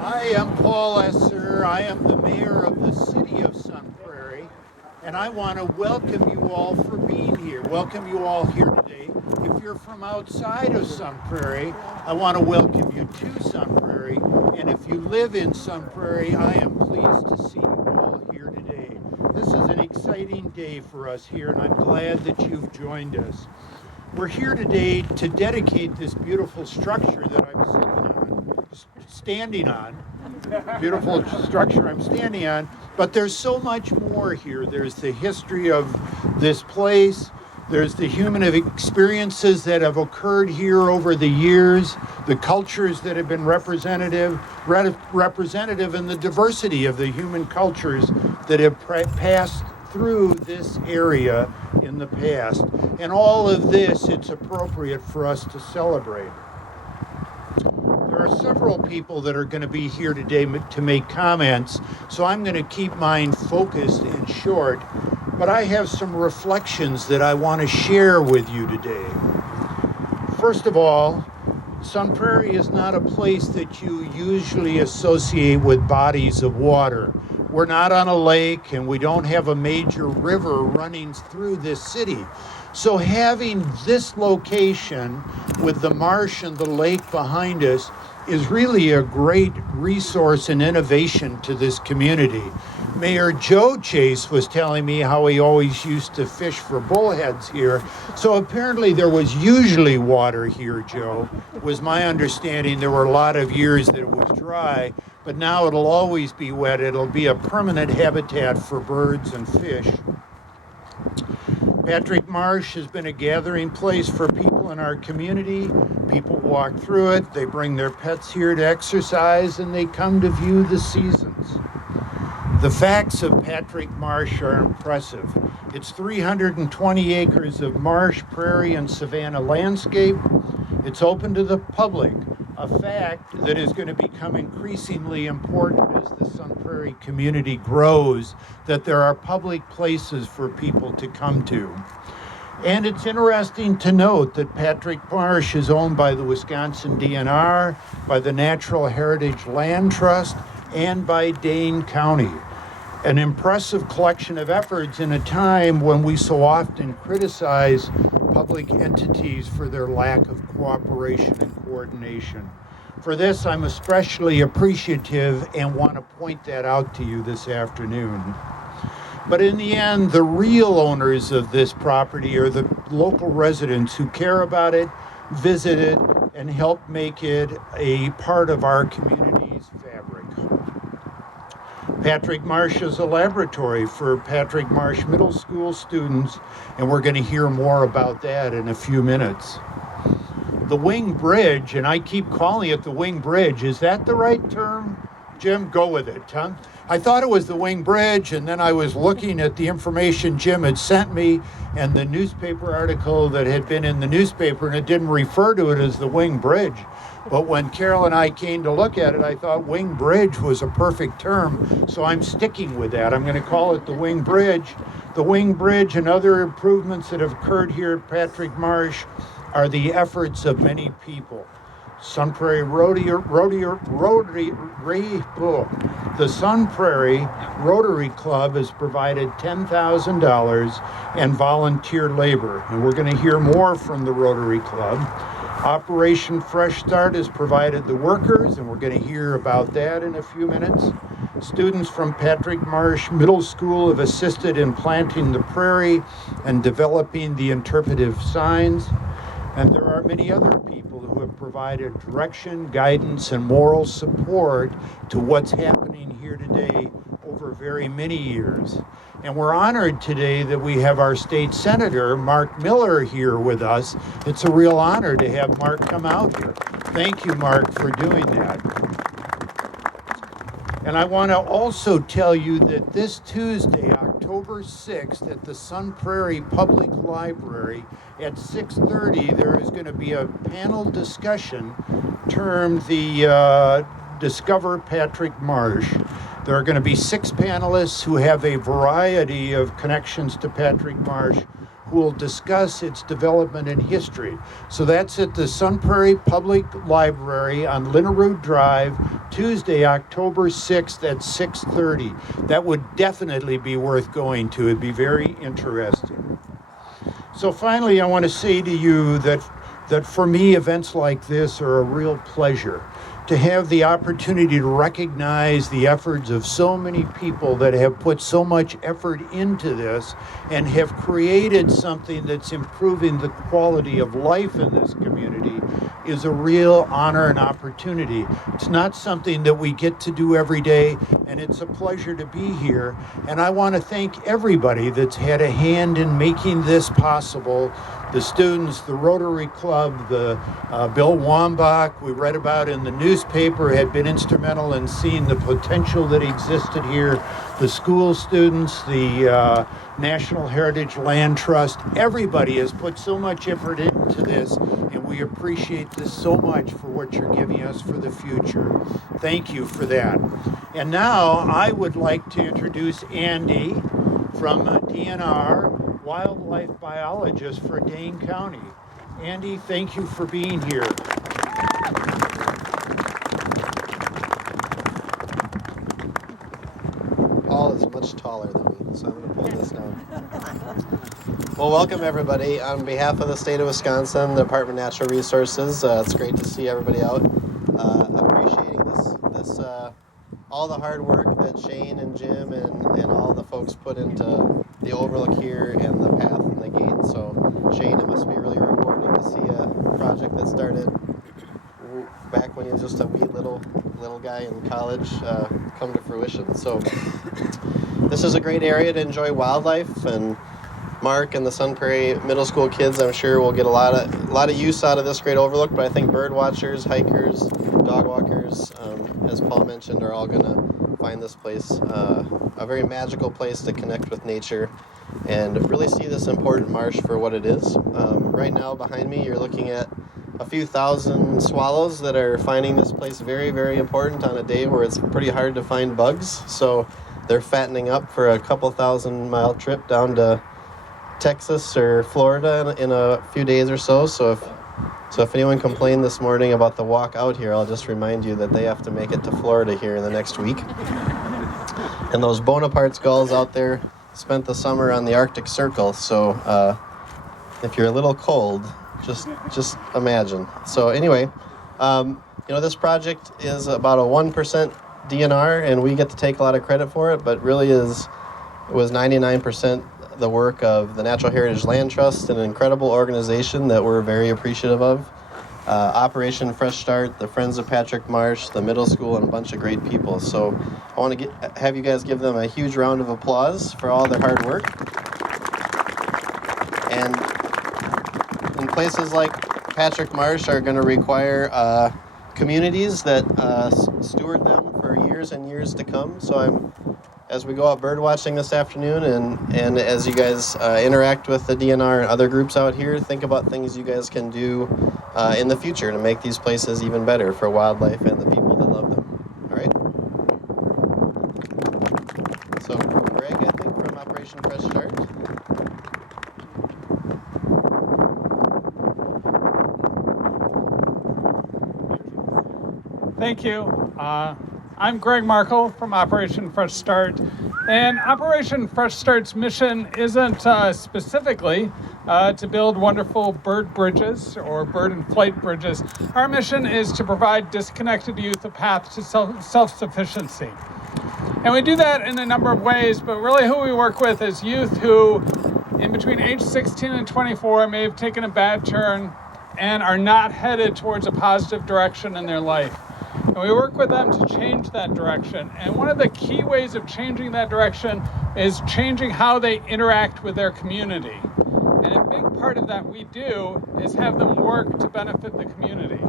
I am Paul Esser. I am the mayor of the City of Sun Prairie, and I want to welcome you all for being here. Welcome you all here today. If you're from outside of Sun Prairie, I want to welcome you to Sun Prairie. And if you live in Sun Prairie, I am pleased to see you all here today. This is an exciting day for us here, and I'm glad that you've joined us. We're here today to dedicate this beautiful structure that I'm standing on. Beautiful structure I'm standing on, but there's so much more here. There's the history of this place. There's the human experiences that have occurred here over the years, the cultures that have been representative, and the diversity of the human cultures that have passed through this area in the past. And all of this, it's appropriate for us to celebrate. There are several people that are going to be here today to make comments, so I'm going to keep mine focused and short, but I have some reflections that I want to share with you today. First of all, Sun Prairie is not a place that you usually associate with bodies of water. We're not on a lake, and we don't have a major river running through this city. So having this location with the marsh and the lake behind us is really a great resource and innovation to this community. Mayor Joe Chase was telling me how he always used to fish for bullheads here. So apparently there was usually water here, Joe, was my understanding. There were a lot of years that it was dry, but now it'll always be wet. It'll be a permanent habitat for birds and fish. Patrick Marsh has been a gathering place for people in our community. People walk through it, they bring their pets here to exercise, and they come to view the seasons. The facts of Patrick Marsh are impressive. It's 320 acres of marsh, prairie, and savanna landscape. It's open to the public, a fact that is going to become increasingly important as the Sun Prairie community grows, that there are public places for people to come to. And it's interesting to note that Patrick Marsh is owned by the Wisconsin DNR, by the Natural Heritage Land Trust, and by Dane County. An impressive collection of efforts in a time when we so often criticize public entities for their lack of cooperation and coordination. For this, I'm especially appreciative and want to point that out to you this afternoon. But in the end, the real owners of this property are the local residents who care about it, visit it, and help make it a part of our community's fabric. Patrick Marsh is a laboratory for Patrick Marsh Middle School students, and we're going to hear more about that in a few minutes. The Wing Bridge, and I keep calling it the Wing Bridge, is that the right term? Jim, go with it, huh? I thought it was the Wing Bridge, and then I was looking at the information Jim had sent me and the newspaper article that had been in the newspaper, and it didn't refer to it as the Wing Bridge. But when Carol and I came to look at it, I thought Wing Bridge was a perfect term, so I'm sticking with that. I'm going to call it the Wing Bridge. The Wing Bridge and other improvements that have occurred here at Patrick Marsh are the efforts of many people. Sun Prairie the Sun Prairie Rotary Club has provided $10,000 and volunteer labor, and we're going to hear more from the Rotary Club. Operation Fresh Start has provided the workers, and we're going to hear about that in a few minutes. Students from Patrick Marsh Middle School have assisted in planting the prairie and developing the interpretive signs. And there are many other people who have provided direction, guidance, and moral support to what's happening here today over very many years. And we're honored today that we have our state senator, Mark Miller, here with us. It's a real honor to have Mark come out here. Thank you, Mark, for doing that. And I want to also tell you that this Tuesday, October 6th, at the Sun Prairie Public Library at 6:30, there is going to be a panel discussion termed the Discover Patrick Marsh. There are going to be 6 panelists who have a variety of connections to Patrick Marsh, who will discuss its development and history. So that's at the Sun Prairie Public Library on Linnerud Drive, Tuesday, October 6th at 6:30. That would definitely be worth going to. It'd be very interesting. So finally, I want to say to you that for me, events like this are a real pleasure. To have the opportunity to recognize the efforts of so many people that have put so much effort into this and have created something that's improving the quality of life in this community is a real honor and opportunity. It's not something that we get to do every day, and it's a pleasure to be here. And I want to thank everybody that's had a hand in making this possible. The students, the Rotary Club, the Bill Wambach, we read about in the newspaper, had been instrumental in seeing the potential that existed here. The school students, the National Heritage Land Trust, everybody has put so much effort into this, and we appreciate this so much for what you're giving us for the future. Thank you for that. And now I would like to introduce Andy from DNR, wildlife biologist for Dane County. Andy, thank you for being here. Paul is much taller than me, so I'm going to pull this down. Well, welcome everybody. On behalf of the state of Wisconsin, the Department of Natural Resources, it's great to see everybody out. Appreciating this all the hard work that Shane and Jim and all the folks put into the overlook here and the path and the gate. So Shane, it must be really rewarding to see a project that started back when he was just a wee little guy in college come to fruition. So this is a great area to enjoy wildlife, and Mark and the Sun Prairie Middle School kids, I'm sure, will get a lot of use out of this great overlook. But I think bird watchers, hikers, dog walkers, as Paul mentioned, are all going to find this place a very magical place to connect with nature and really see this important marsh for what it is. Right now behind me, you're looking at a few thousand swallows that are finding this place very, very important on a day where it's pretty hard to find bugs. So they're fattening up for a couple 1,000-mile trip down to Texas or Florida in a few days or so. So if anyone complained this morning about the walk out here, I'll just remind you that they have to make it to Florida here in the next week. And those Bonaparte's gulls out there spent the summer on the Arctic Circle. So if you're a little cold, just imagine. So anyway, this project is about a 1% DNR, and we get to take a lot of credit for it, but really it was 99% the work of the Natural Heritage Land Trust, an incredible organization that we're very appreciative of. Operation Fresh Start, the Friends of Patrick Marsh, the middle school, and a bunch of great people. So I want to have you guys give them a huge round of applause for all their hard work. And in places like Patrick Marsh are going to require communities that steward them for years and years to come. So as we go out bird watching this afternoon and as you guys interact with the DNR and other groups out here, think about things you guys can do in the future to make these places even better for wildlife and the people that love them. All right? So Greg, I think, from Operation Fresh Start. Thank you. I'm Greg Markle from Operation Fresh Start, and Operation Fresh Start's mission isn't specifically to build wonderful bird bridges or bird and flight bridges. Our mission is to provide disconnected youth a path to self-sufficiency. And we do that in a number of ways, but really who we work with is youth who, in between age 16 and 24, may have taken a bad turn and are not headed towards a positive direction in their life. And we work with them to change that direction. And one of the key ways of changing that direction is changing how they interact with their community. And a big part of that we do is have them work to benefit the community.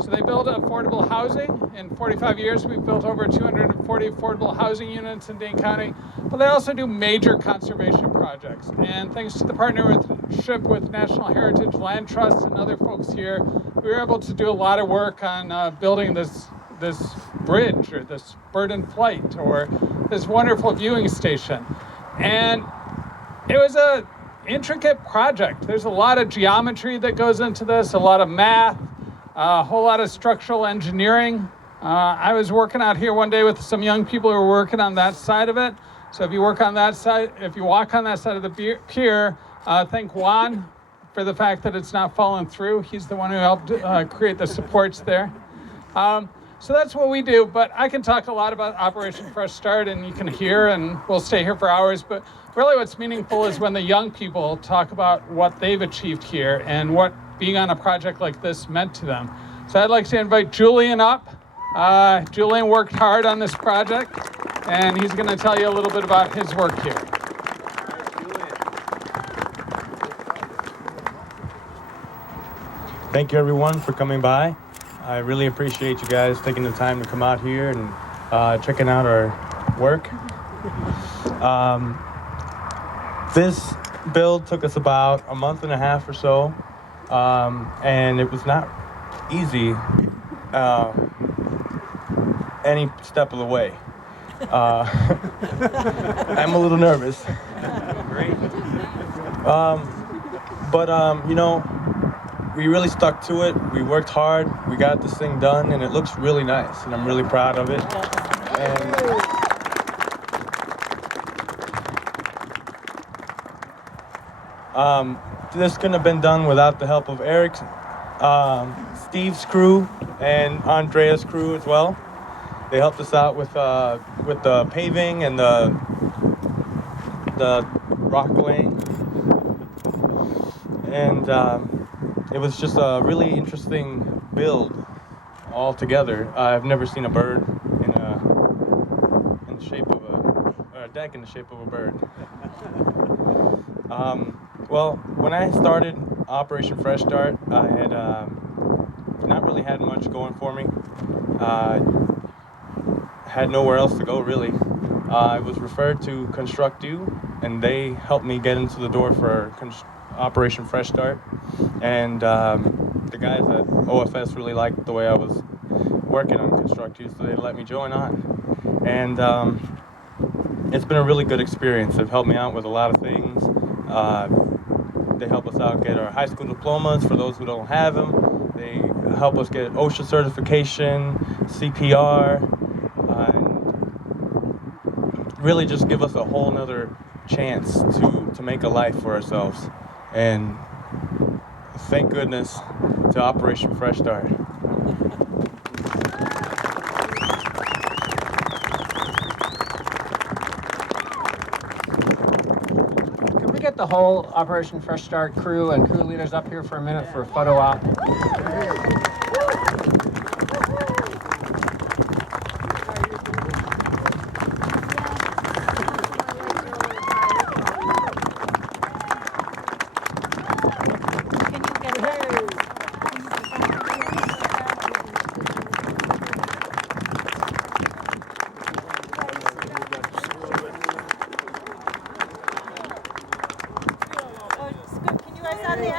So they build affordable housing. In 45 years, we've built over 240 affordable housing units in Dane County, but they also do major conservation projects. And thanks to the partnership with National Heritage Land Trust and other folks here, we were able to do a lot of work on building this bridge or this bird in flight or this wonderful viewing station. And it was a intricate project. There's a lot of geometry that goes into this, a lot of math, a whole lot of structural engineering. I was working out here one day with some young people who were working on that side of it. So if you work on that side, if you walk on that side of the pier, thank Juan for the fact that it's not falling through. He's the one who helped create the supports there. So that's what we do, but I can talk a lot about Operation Fresh Start, and you can hear, and we'll stay here for hours, but really what's meaningful is when the young people talk about what they've achieved here and what being on a project like this meant to them. So I'd like to invite Julian up. Julian worked hard on this project, and he's going to tell you a little bit about his work here. Thank you everyone for coming by. I really appreciate you guys taking the time to come out here and checking out our work. This build took us about a month and a half or so, and it was not easy any step of the way. I'm a little nervous. Great. You know, we really stuck to it. We worked hard. We got this thing done, and it looks really nice, and I'm really proud of it. And this couldn't have been done without the help of Eric, Steve's crew, and Andrea's crew as well. They helped us out with the paving and the rock laying, and it was just a really interesting build all together. I've never seen a bird in the shape of a deck in the shape of a bird. Well, when I started Operation Fresh Start, I had not really had much going for me. Had nowhere else to go, really. I was referred to Construct U, and they helped me get into the door for Operation Fresh Start. And the guys at OFS really liked the way I was working on Construct U, so they let me join on. And it's been a really good experience. They've helped me out with a lot of things. They help us out get our high school diplomas for those who don't have them. They help us get OSHA certification, CPR, and really just give us a whole nother chance to make a life for ourselves. And thank goodness to Operation Fresh Start. Get the whole Operation Fresh Start crew and crew leaders up here for a minute for a photo op.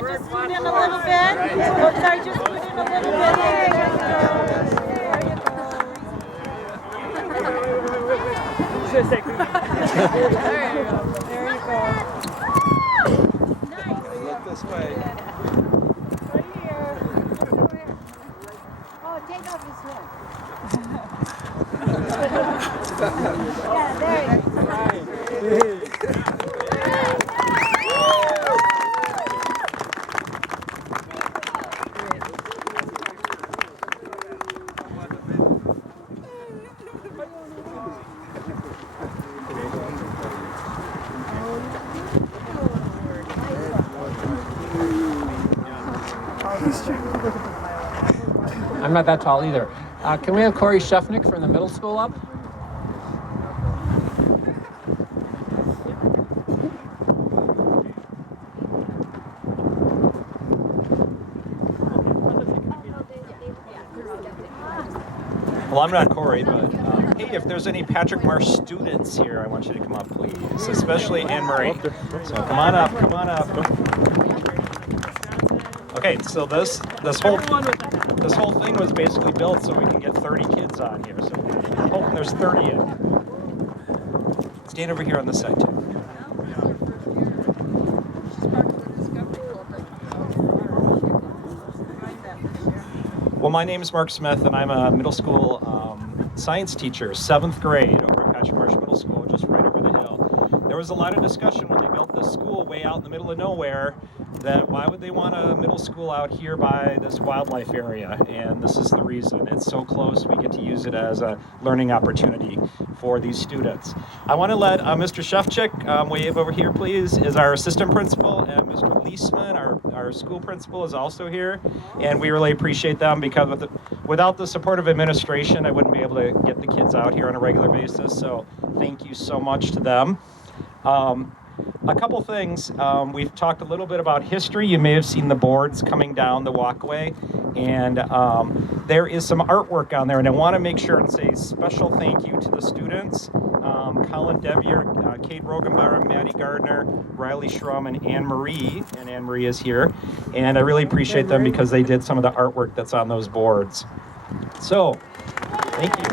Just scoot in a little bit. Oh, sorry, just scoot in a little bit. There you go. There you go. There you go. Nice. Look this way. Right here. Oh, take off his hood. Yeah, there you go. I'm not that tall either. Can we have Corey Shefnick from the middle school up? Well, I'm not Corey, but hey, if there's any Patrick Marsh students here, I want you to come up, please, especially Anne-Marie. So come on up, come on up. Okay, so this whole thing was basically built so we can get 30 kids on here. So I'm hoping there's 30 in. Stand over here on this side too. Well, my name is Mark Smith, and I'm a middle school science teacher, 7th grade over at Patrick Marsh Middle School, just right over the hill. There was a lot of discussion when they built this school way out in the middle of nowhere that why would they want a middle school out here by this wildlife area? And this is the reason. It's so close, we get to use it as a learning opportunity for these students. I want to let Mr. Shefchik wave over here, please, is our assistant principal, and Mr. Leisman, our school principal, is also here. And we really appreciate them because without the support of administration, I wouldn't be able to get the kids out here on a regular basis. So thank you so much to them. A couple things. We've talked a little bit about history. You may have seen the boards coming down the walkway, and there is some artwork on there, and I want to make sure and say special thank you to the students. Colin Devier, Kate Rogenbauer, Maddie Gardner, Riley Schrum, and Anne Marie. And Anne Marie is here. And I really appreciate them because they did some of the artwork that's on those boards. So, thank you.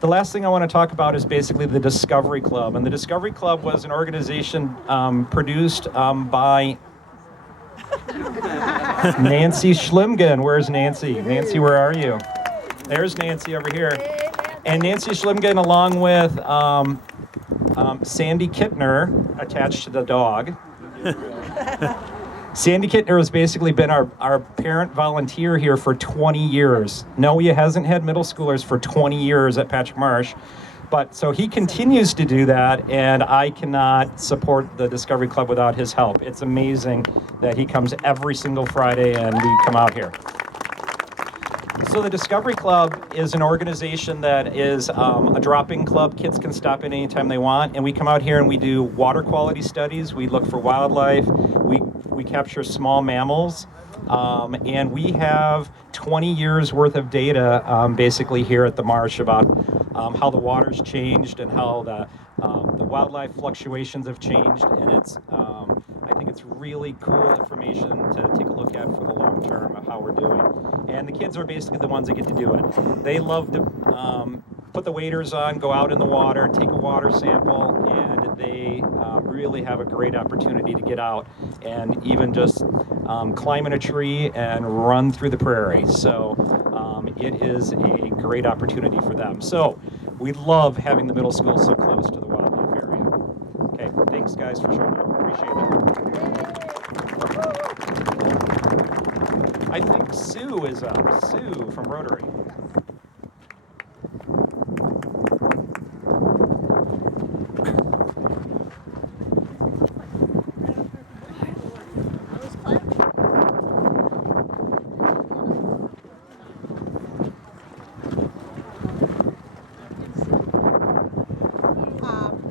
The last thing I want to talk about is basically the Discovery Club. And the Discovery Club was an organization produced by Nancy Schlimgen. Where's Nancy? Nancy, where are you? There's Nancy over here. And Nancy Schlimgen, along with Sandy Kittner, attached to the dog. Sandy Kittner has basically been our parent volunteer here for 20 years. No, he hasn't had middle schoolers for 20 years at Patrick Marsh. But so he continues to do that, and I cannot support the Discovery Club without his help. It's amazing that he comes every single Friday and we come out here. So the Discovery Club is an organization that is a drop-in club. Kids can stop in anytime they want, and we come out here and we do water quality studies. We look for wildlife. We capture small mammals, and we have 20 years worth of data basically here at the marsh about how the water's changed and how the wildlife fluctuations have changed, and I think it's really cool information to take a look at for the long term of how we're doing. And the kids are basically the ones that get to do it. They love to put the waders on, go out in the water, take a water sample, and they really have a great opportunity to get out and even just climb in a tree and run through the prairie. So it is a great opportunity for them. So we love having the middle school so close to the wildlife area. Okay, thanks guys for showing up. Appreciate it. I think Sue is up. Sue from Rotary.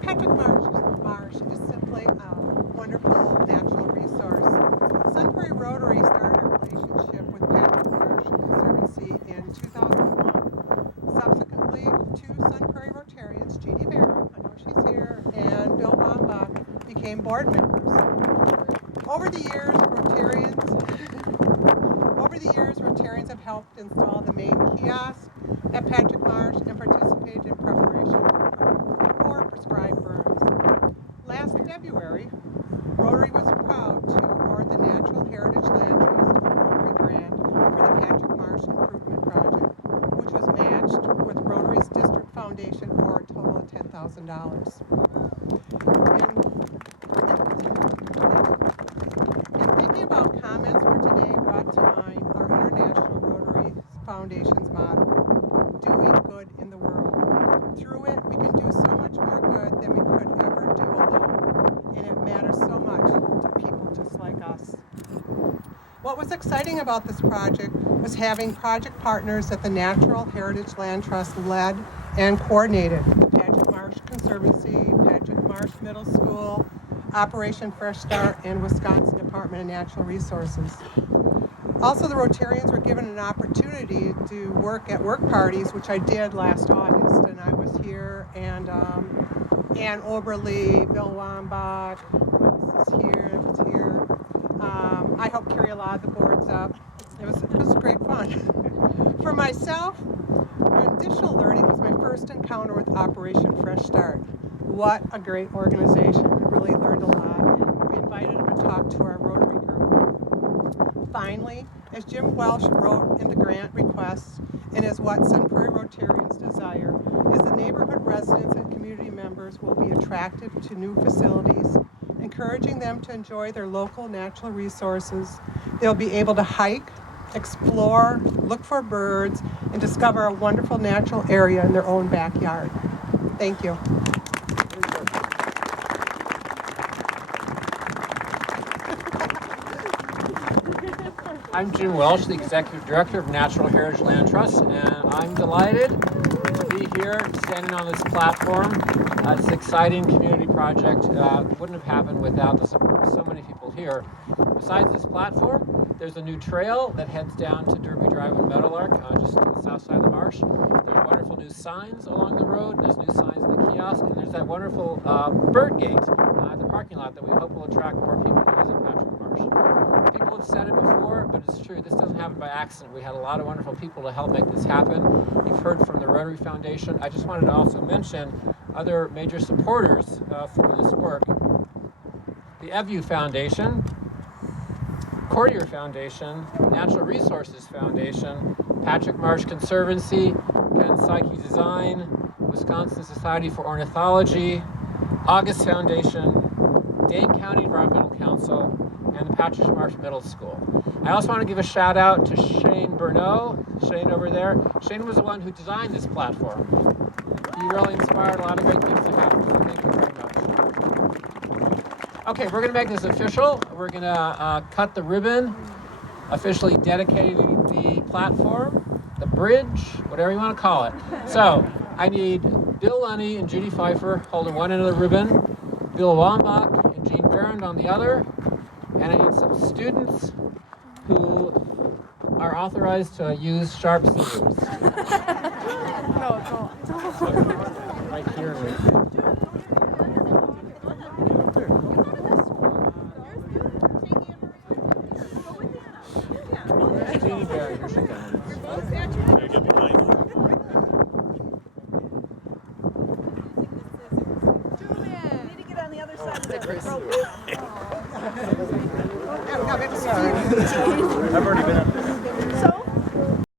Patrick Marsh is simply a wonderful natural resource. Sun Prairie Rotary started a relationship with Patrick Marsh Conservancy in 2001. Subsequently, two Sun Prairie Rotarians, Jeannie Barron, I know she's here, and Bill Wambach, became board members. Over the years, Rotarians have helped install the main kiosk at Patrick Marsh and participated in preparation for prescribed burns. Last February, Rotary was proud to award the Natural Heritage Land Trust a Rotary grant for the Patrick Marsh Improvement Project, which was matched with Rotary's District Foundation for a total of $10,000. In thinking about comments for today brought to mind our International Rotary Foundation's motto, doing good in the world. Through it, we can do so much more good than we could ever do alone, and it matters so much to people just like us. What was exciting about this project was having project partners that the Natural Heritage Land Trust led and coordinated. The Patrick Marsh Conservancy, Patrick Marsh Middle School, Operation Fresh Start, and Wisconsin Department of Natural Resources. Also, the Rotarians were given an opportunity to work at work parties, which I did last August, and I was here, and Ann Oberly, Bill Wambach, who else is here, was here. I helped carry a lot of the boards up. It was great fun. For myself, additional learning was my first encounter with Operation Fresh Start. What a great organization. We really learned a lot. We invited them to talk to our Rotary group. Finally, as Jim Welsh wrote in the grant request, and is what Sun Prairie Rotarians desire, is the neighborhood residents and community members will be attracted to new facilities, encouraging them to enjoy their local natural resources. They'll be able to hike, explore, look for birds, and discover a wonderful natural area in their own backyard. Thank you. I'm Jim Welsh, the Executive Director of Natural Heritage Land Trust, and I'm delighted to be here standing on this platform. It's an exciting community project. Wouldn't have happened without the support of so many people here. Besides this platform, there's a new trail that heads down to Derby Drive and Meadowlark, just to the south side of the marsh. There's wonderful new signs along the road. There's new signs in the kiosk, and there's that wonderful bird gate at the parking lot that we hope will attract more people to visit Patrick Marsh. People have said it before, but it's true. This doesn't happen by accident. We had a lot of wonderful people to help make this happen. You've heard from the Rotary Foundation. I just wanted to also mention other major supporters for this work. The EVU Foundation, Courtier Foundation, Natural Resources Foundation, Patrick Marsh Conservancy, Ken Psyche Design, Wisconsin Society for Ornithology, August Foundation, Dane County Environmental Council, and the Patrick Marsh Middle School. I also want to give a shout out to Shane Burnett. Shane over there. Shane was the one who designed this platform. He really inspired a lot of great things to happen, so thank you very much. Okay, we're going to make this official. We're going to cut the ribbon, officially dedicating the platform, the bridge, whatever you want to call it. So, I need Bill Lunny and Judy Pfeiffer holding one end of the ribbon, Bill Wambach and Jean Barron on the other, and I need some students who are authorized to use sharp scissors. Right here. Jean Barron, here she comes. Get behind you. I've already been up there.